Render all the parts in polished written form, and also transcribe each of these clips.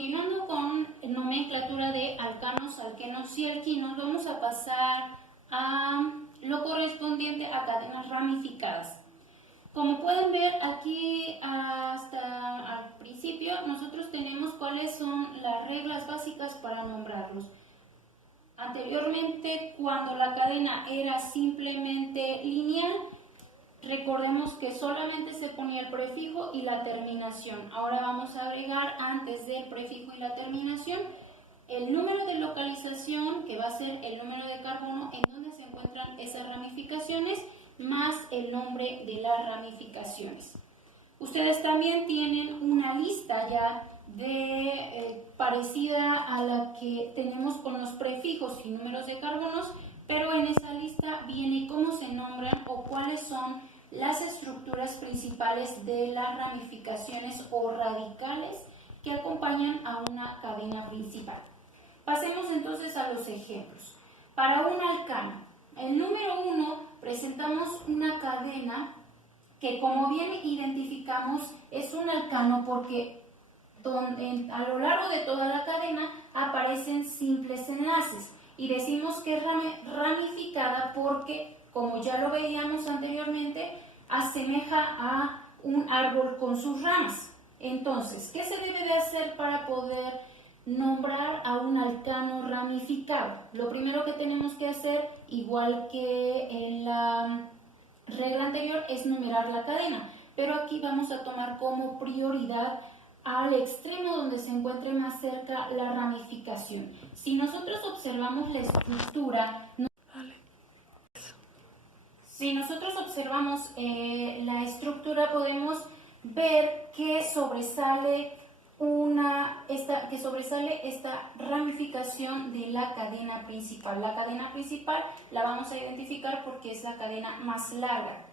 Continuando con nomenclatura de alcanos, alquenos y alquinos, vamos a pasar a lo correspondiente a cadenas ramificadas. Como pueden ver aquí hasta al principio, nosotros tenemos cuáles son las reglas básicas para nombrarlos. Anteriormente, cuando la cadena era simplemente lineal, recordemos que solamente se ponía el prefijo y la terminación. Ahora vamos a agregar antes del prefijo y la terminación el número de localización, que va a ser el número de carbono en donde se encuentran esas ramificaciones, más el nombre de las ramificaciones. Ustedes también tienen una lista ya parecida a la que tenemos con los prefijos y números de carbonos, pero en esa lista viene cómo se nombran o cuáles son las estructuras principales de las ramificaciones o radicales que acompañan a una cadena principal. Pasemos entonces a los ejemplos. Para un alcano, el número 1 presentamos una cadena que, como bien identificamos, es un alcano porque a lo largo de toda la cadena aparecen simples enlaces y decimos que es ramificada porque, como ya lo veíamos anteriormente, asemeja a un árbol con sus ramas. Entonces, ¿qué se debe de hacer para poder nombrar a un alcano ramificado? Lo primero que tenemos que hacer, igual que en la regla anterior, es numerar la cadena, pero aquí vamos a tomar como prioridad al extremo donde se encuentre más cerca la ramificación. Si nosotros observamos la estructura, podemos ver que sobresale esta ramificación de la cadena principal. La cadena principal la vamos a identificar porque es la cadena más larga.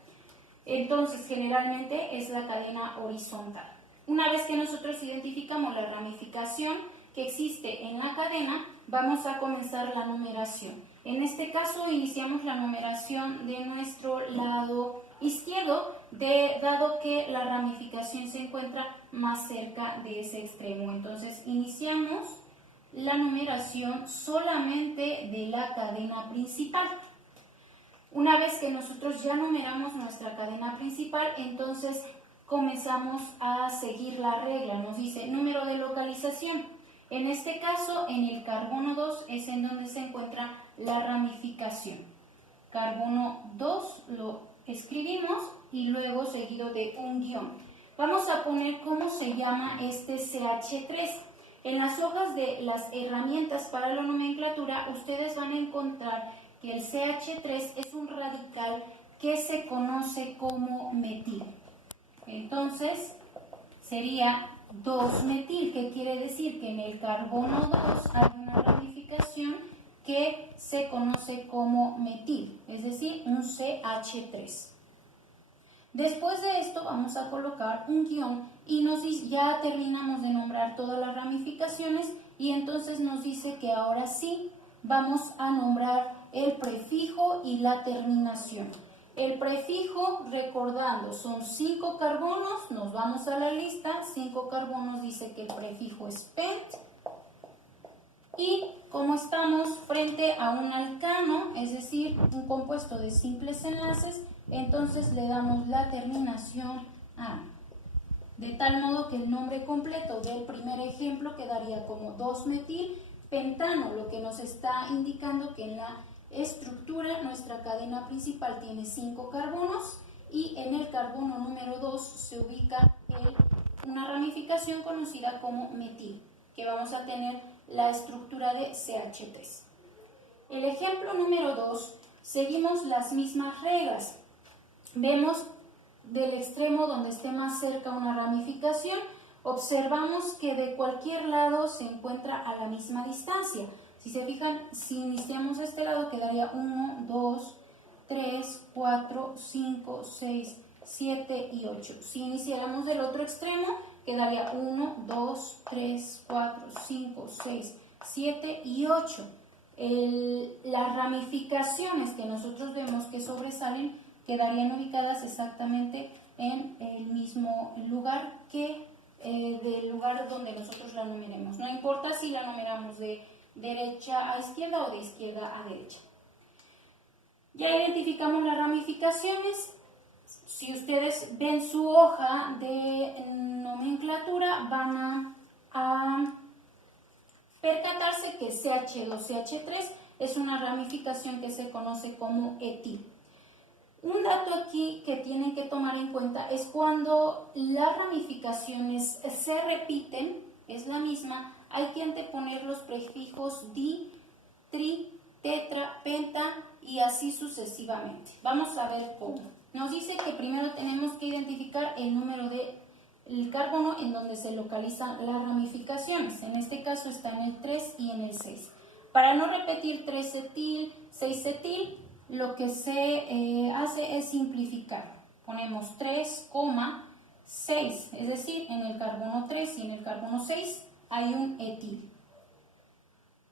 Entonces, generalmente es la cadena horizontal. Una vez que nosotros identificamos la ramificación que existe en la cadena, vamos a comenzar la numeración. En este caso, iniciamos la numeración de nuestro lado izquierdo, dado que la ramificación se encuentra más cerca de ese extremo. Entonces, iniciamos la numeración solamente de la cadena principal. Una vez que nosotros ya numeramos nuestra cadena principal, entonces comenzamos a seguir la regla. Nos dice número de localización. En este caso, en el carbono 2 es en donde se encuentra la ramificación. Carbono 2 lo escribimos y luego seguido de un guión. Vamos a poner cómo se llama este CH3. En las hojas de las herramientas para la nomenclatura, ustedes van a encontrar que el CH3 es un radical que se conoce como metil. Entonces, sería 2-metil, que quiere decir que en el carbono 2 hay una ramificación que se conoce como metil, es decir, un CH3. Después de esto vamos a colocar un guión y ya terminamos de nombrar todas las ramificaciones y entonces nos dice que ahora sí vamos a nombrar el prefijo y la terminación. El prefijo, recordando, son 5 carbonos, nos vamos a la lista, 5 carbonos dice que el prefijo es pent. Y como estamos frente a un alcano, es decir, un compuesto de simples enlaces, entonces le damos la terminación a. De tal modo que el nombre completo del primer ejemplo quedaría como 2-metil-pentano, lo que nos está indicando que en la estructura nuestra cadena principal tiene 5 carbonos y en el carbono número 2 se ubica una ramificación conocida como metil, que vamos a tener la estructura de CH3. El ejemplo número 2, seguimos las mismas reglas. Vemos del extremo donde esté más cerca una ramificación, observamos que de cualquier lado se encuentra a la misma distancia. Si se fijan, si iniciamos de este lado quedaría 1, 2, 3, 4, 5, 6, 7 y 8. Si iniciáramos del otro extremo, quedaría 1, 2, 3, 4, 5, 6, 7 y 8. Las ramificaciones que nosotros vemos que sobresalen quedarían ubicadas exactamente en el mismo lugar que del lugar donde nosotros la numeremos. No importa si la numeramos de derecha a izquierda o de izquierda a derecha. Ya identificamos las ramificaciones. Si ustedes ven su hoja de nomenclatura, van a percatarse que CH2, CH3 es una ramificación que se conoce como etil. Un dato aquí que tienen que tomar en cuenta es cuando las ramificaciones se repiten, es la misma, hay que anteponer los prefijos di, tri, tetra, penta y así sucesivamente. Vamos a ver cómo. Nos dice que primero tenemos que identificar el número del carbono en donde se localizan las ramificaciones. En este caso está en el 3 y en el 6. Para no repetir 3 etil, 6 etil, lo que se hace es simplificar. Ponemos 3,6, es decir, en el carbono 3 y en el carbono 6 hay un etil.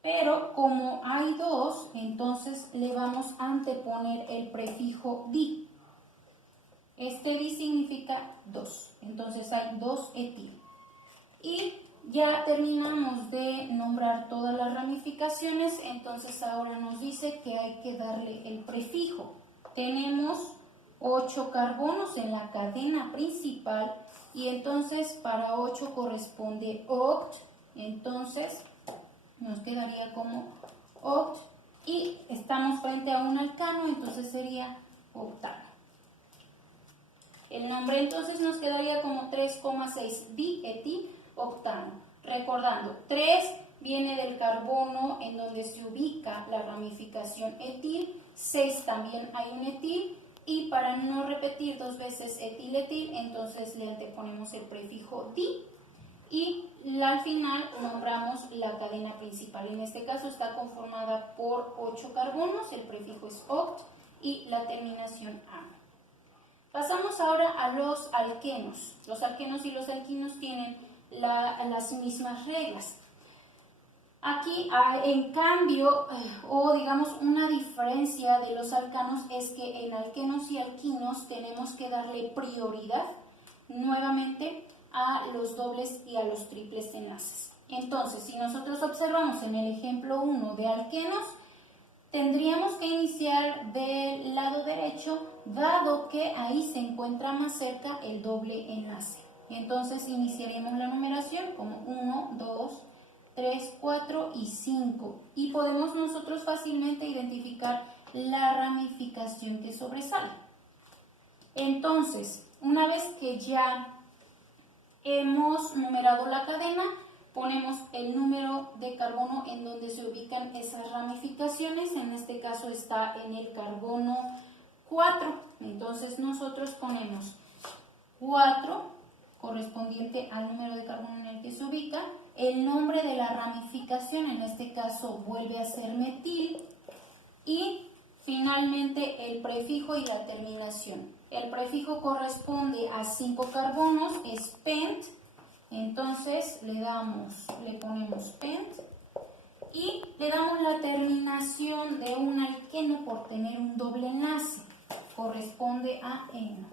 Pero como hay dos, entonces le vamos a anteponer el prefijo di. Este di significa 2, entonces hay 2 etil. Y ya terminamos de nombrar todas las ramificaciones, entonces ahora nos dice que hay que darle el prefijo. Tenemos 8 carbonos en la cadena principal y entonces para 8 corresponde oct, entonces nos quedaría como oct y estamos frente a un alcano, entonces sería octano. El nombre entonces nos quedaría como 3,6 dietioctano. Recordando, 3 viene del carbono en donde se ubica la ramificación etil, 6 también hay un etil y para no repetir dos veces etil-etil, entonces le anteponemos el prefijo di y al final nombramos la cadena principal. En este caso está conformada por 8 carbonos, el prefijo es oct y la terminación -ano. Pasamos ahora a los alquenos. Los alquenos y los alquinos tienen las mismas reglas. Aquí, en cambio, o digamos una diferencia de los alcanos es que en alquenos y alquinos tenemos que darle prioridad nuevamente a los dobles y a los triples enlaces. Entonces, si nosotros observamos en el ejemplo 1 de alquenos, tendríamos que iniciar del lado derecho, dado que ahí se encuentra más cerca el doble enlace. Entonces iniciaremos la numeración como 1, 2, 3, 4 y 5. Y podemos nosotros fácilmente identificar la ramificación que sobresale. Entonces, una vez que ya hemos numerado la cadena, ponemos el número de carbono en donde se ubican esas ramificaciones. En este caso está en el carbono 4. Entonces nosotros ponemos 4 correspondiente al número de carbono en el que se ubica. El nombre de la ramificación, en este caso vuelve a ser metil. Y finalmente el prefijo y la terminación. El prefijo corresponde a 5 carbonos, es pent. Entonces le ponemos pent y le damos la terminación de un alqueno por tener un doble enlace, corresponde a eno.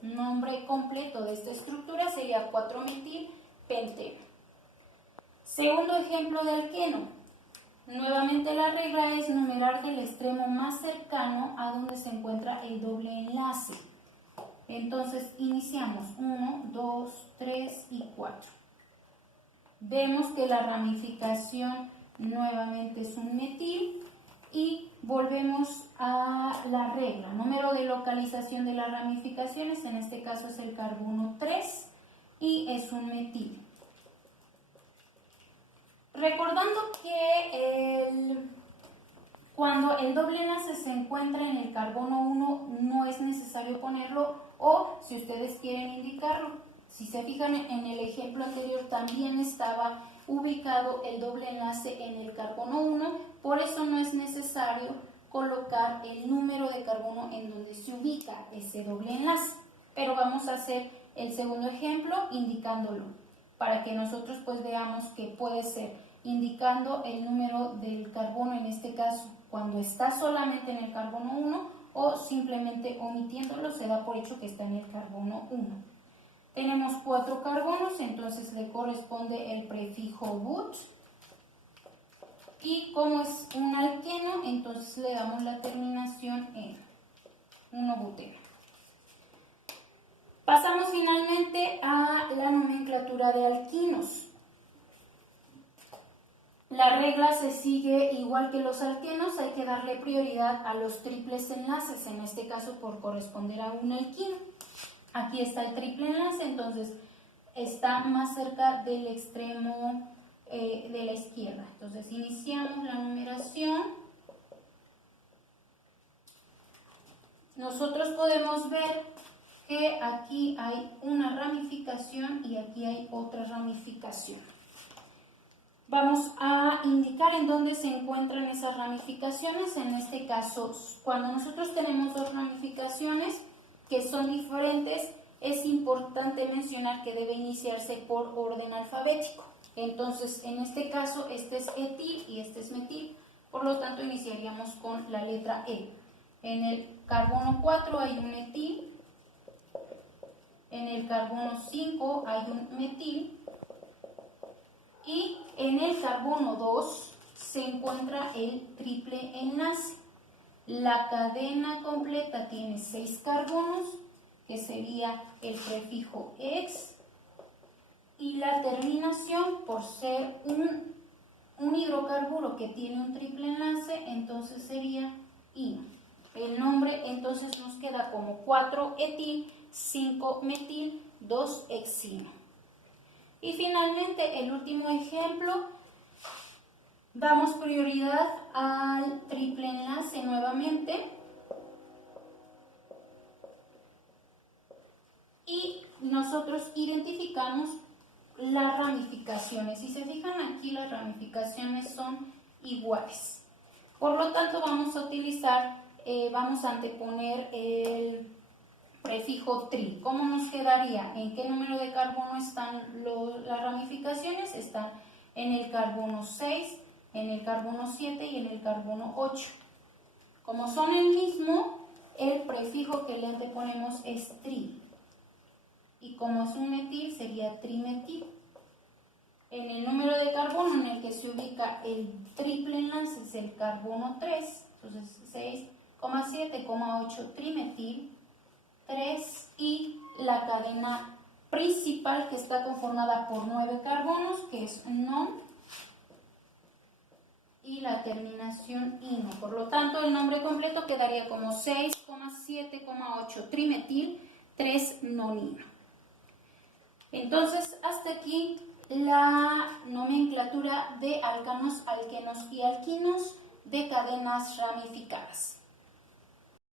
Nombre completo de esta estructura sería 4-metil-penteno. Segundo ejemplo de alqueno. Nuevamente la regla es numerar del extremo más cercano a donde se encuentra el doble enlace. Entonces iniciamos 1, 2, 3 y 4. Vemos que la ramificación nuevamente es un metil y volvemos a la regla. Número de localización de las ramificaciones, en este caso es el carbono 3 y es un metil. Recordando que cuando el doble enlace se encuentra en el carbono 1 no es necesario ponerlo, o si ustedes quieren indicarlo, si se fijan en el ejemplo anterior también estaba ubicado el doble enlace en el carbono 1, por eso no es necesario colocar el número de carbono en donde se ubica ese doble enlace. Pero vamos a hacer el segundo ejemplo indicándolo, para que nosotros pues veamos que puede ser indicando el número del carbono, en este caso cuando está solamente en el carbono 1, o simplemente omitiéndolo, se da por hecho que está en el carbono 1. Tenemos 4 carbonos, entonces le corresponde el prefijo but. Y como es un alqueno, entonces le damos la terminación en 1-buteno. Pasamos finalmente a la nomenclatura de alquinos. La regla se sigue igual que los alquenos, hay que darle prioridad a los triples enlaces, en este caso por corresponder a un alquino. Aquí está el triple enlace, entonces está más cerca del extremo de la izquierda. Entonces iniciamos la numeración. Nosotros podemos ver que aquí hay una ramificación y aquí hay otra ramificación. Vamos a indicar en dónde se encuentran esas ramificaciones. En este caso, cuando nosotros tenemos dos ramificaciones que son diferentes, es importante mencionar que debe iniciarse por orden alfabético. Entonces, en este caso, este es etil y este es metil. Por lo tanto, iniciaríamos con la letra E. En el carbono 4 hay un etil. En el carbono 5 hay un metil. Y en el carbono 2 se encuentra el triple enlace. La cadena completa tiene 6 carbonos, que sería el prefijo ex, y la terminación, por ser un hidrocarburo que tiene un triple enlace, entonces sería ino. El nombre entonces nos queda como 4 etil, 5 metil, 2 hexino. Y finalmente, el último ejemplo, damos prioridad al triple enlace nuevamente y nosotros identificamos las ramificaciones. Si se fijan aquí, las ramificaciones son iguales. Por lo tanto, vamos a utilizar, vamos a anteponer el prefijo tri. ¿Cómo nos quedaría? ¿En qué número de carbono están las ramificaciones? Están en el carbono 6, en el carbono 7 y en el carbono 8. Como son el mismo, el prefijo que le anteponemos es tri. Y como es un metil, sería trimetil. En el número de carbono en el que se ubica el triple enlace es el carbono 3, entonces 6,7,8 trimetil. 3 y la cadena principal que está conformada por 9 carbonos, que es non, y la terminación ino. Por lo tanto, el nombre completo quedaría como 6,7,8 trimetil, 3 nonino. Entonces, hasta aquí la nomenclatura de alcanos, alquenos y alquinos de cadenas ramificadas.